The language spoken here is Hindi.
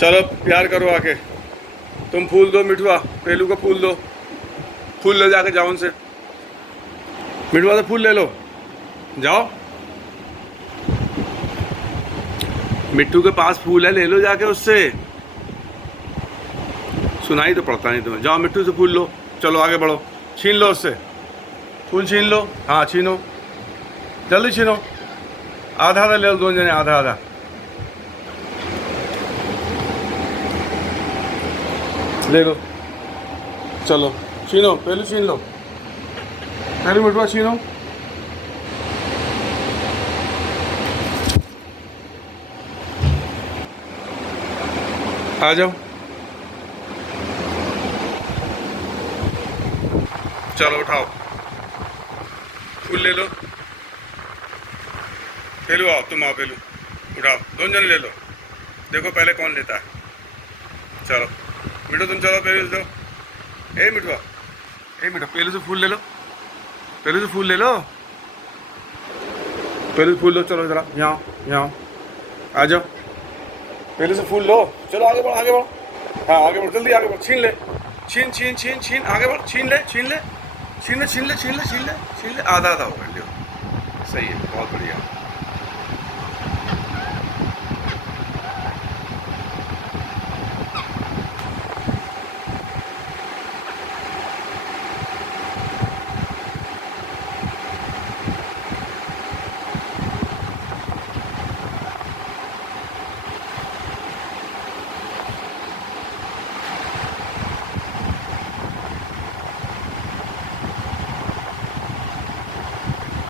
चलो प्यार करो आके। तुम फूल दो मिठुआ, पेलू को फूल दो। फूल ले जाके जाओ उनसे, मिठुआ से फूल ले लो, जाओ। मिट्टू के पास फूल है, ले लो जाके उससे। सुनाई तो पड़ता नहीं तुम्हें। जाओ मिट्टू से फूल लो, चलो आगे बढ़ो। छीन लो उससे फूल, छीन लो। हाँ छीनो, जल्दी छीनो। आधा आधा ले लो दोनों जने, आधा आधा। ले लो, चलो छीनो, पहले छीन लो, पहले मिठुआ छीनो। आ जाओ, चलो उठाओ, फूल ले लो। पेलू आओ, तुम आओ पेलू, उठाओ, दोनों जन ले लो। देखो पहले कौन लेता है। चलो मिठू तुम चलो, पेलू से दो। ए मिठुआ, ए मिठुआ, पेलू से फूल ले लो, पेलू से फूल ले लो, पेलू से फूल लो। चलो जरा यहाँ यहाँ आ जाओ, पेलू से फूल लो। चलो आगे बढ़ो, आगे बढ़ो। हाँ आगे बढ़ो, जल्दी आगे बढ़ो। छीन ले, छीन छीन छीन छीन, आगे बढ़। छीन ले छीन ले छीन ले छीन ले छीन ले छीन ले छीन ले। आधा आधा हो गया, सही है, बहुत बढ़िया।